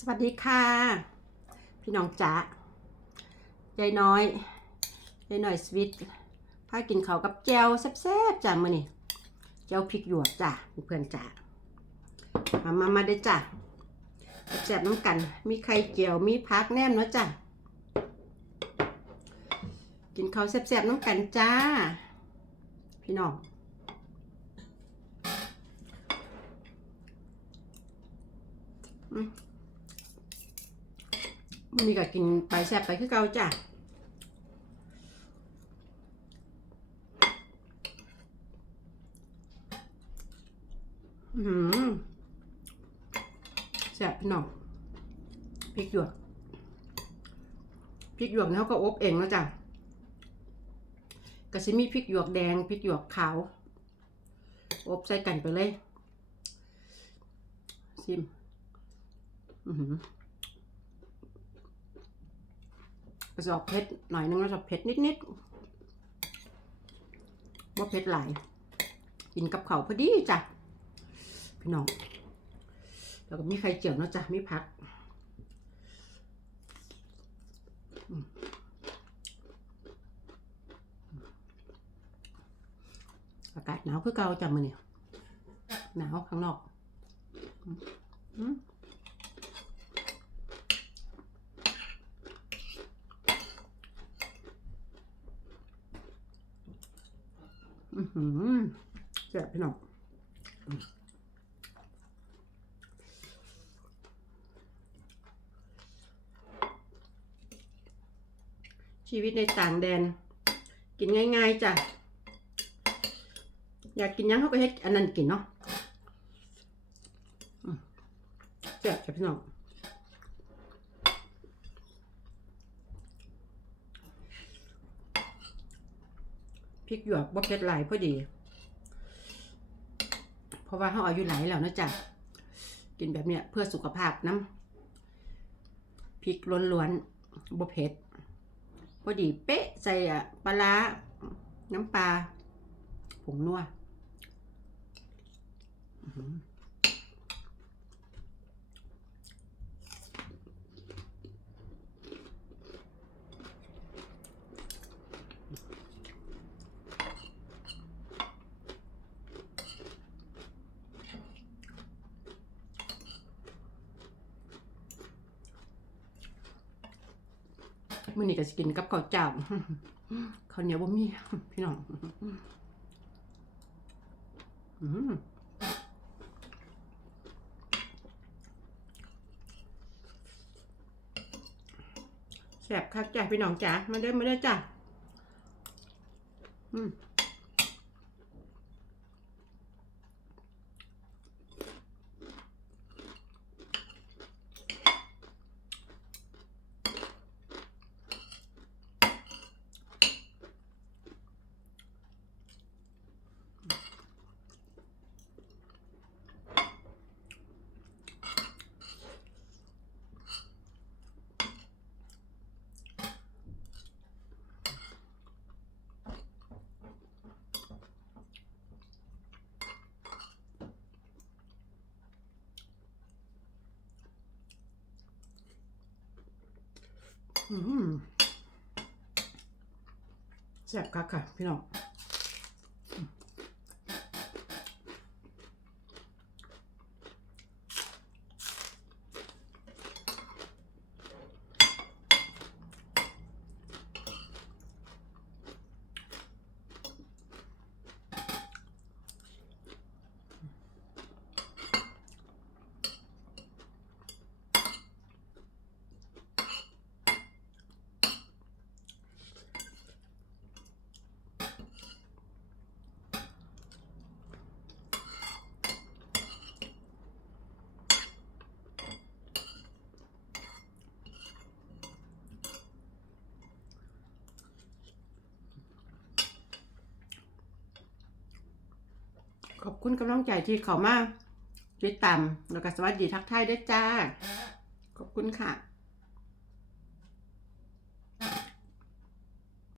สวัสดีค่ะ พี่น้องจ๋ายายน้อยยายน้อยสวิตพากินข้าวกับแจวแซ่บๆจ้ะมื้อนี้แจวพริกหยวกจ้ะเพื่อนจ๋ามามามาเด้จ้ะแซ่บน้ำกัน มีไข่เจียวมีพักแนมเนาะจ้ะกินข้าวแซ่บๆน้ำกันจ้า พี่น้องอืม นนี่ก็กินไปแซ่บไปคือเก่าจ้ะอืมแซ่บพี่น้องพริกหยวกพริกหยวกเนี่ยเขาก็อบเองนะจ้ะก็สิมีพริกหยวกแดงพริกหยวกขาว อบใส่กันไปเลย ซิม อือหือ ก็จะออกเผ็ดหน่อยนึงแล้วจะเผ็ดนิดๆว่าเผ็ดหลายกินกับเขาพอดีจ้ะพี่น้องแล้วก็มีไข่เจียวนะจ้ะมีผักอืมอากาศหนาวคือเก่าจ้ะมือเนี่ยหนาวข้างนอก อืม อืมแซ่บพี่น้องชีวิตในต่างแดน กินง่ายๆจ้ะ อยากกินยังเขาก็เฮ็ดอันนั้นกินเนาะแซ่บจ้ะพี่น้อง พริกหยวกบ่เผ็ดหลายพอดี เพราะว่าเขาอายุหลายแล้วนะจ๊ะกินแบบเนี้ยเพื่อสุขภาพน้ำพริกล้วนๆบ่เผ็ดพอดีเป๊ะใส่อะปลาร้าน้ำปลาผงนัว มื่อนี้ก็สิกินกับข้าวเจ้าข้าวเหนียวบะหมี่พี่น้องแสบคักจ้ะพี่น้องจ้ะมาเด้อมาเด้อจ้ะอืม แซ่บคักค่ะ พี่น้อง อบคุณกำลังใจที่เขามาติดตามแล้วก็สวัสดีทักทายได้จ้า ขอบคุณค่ะ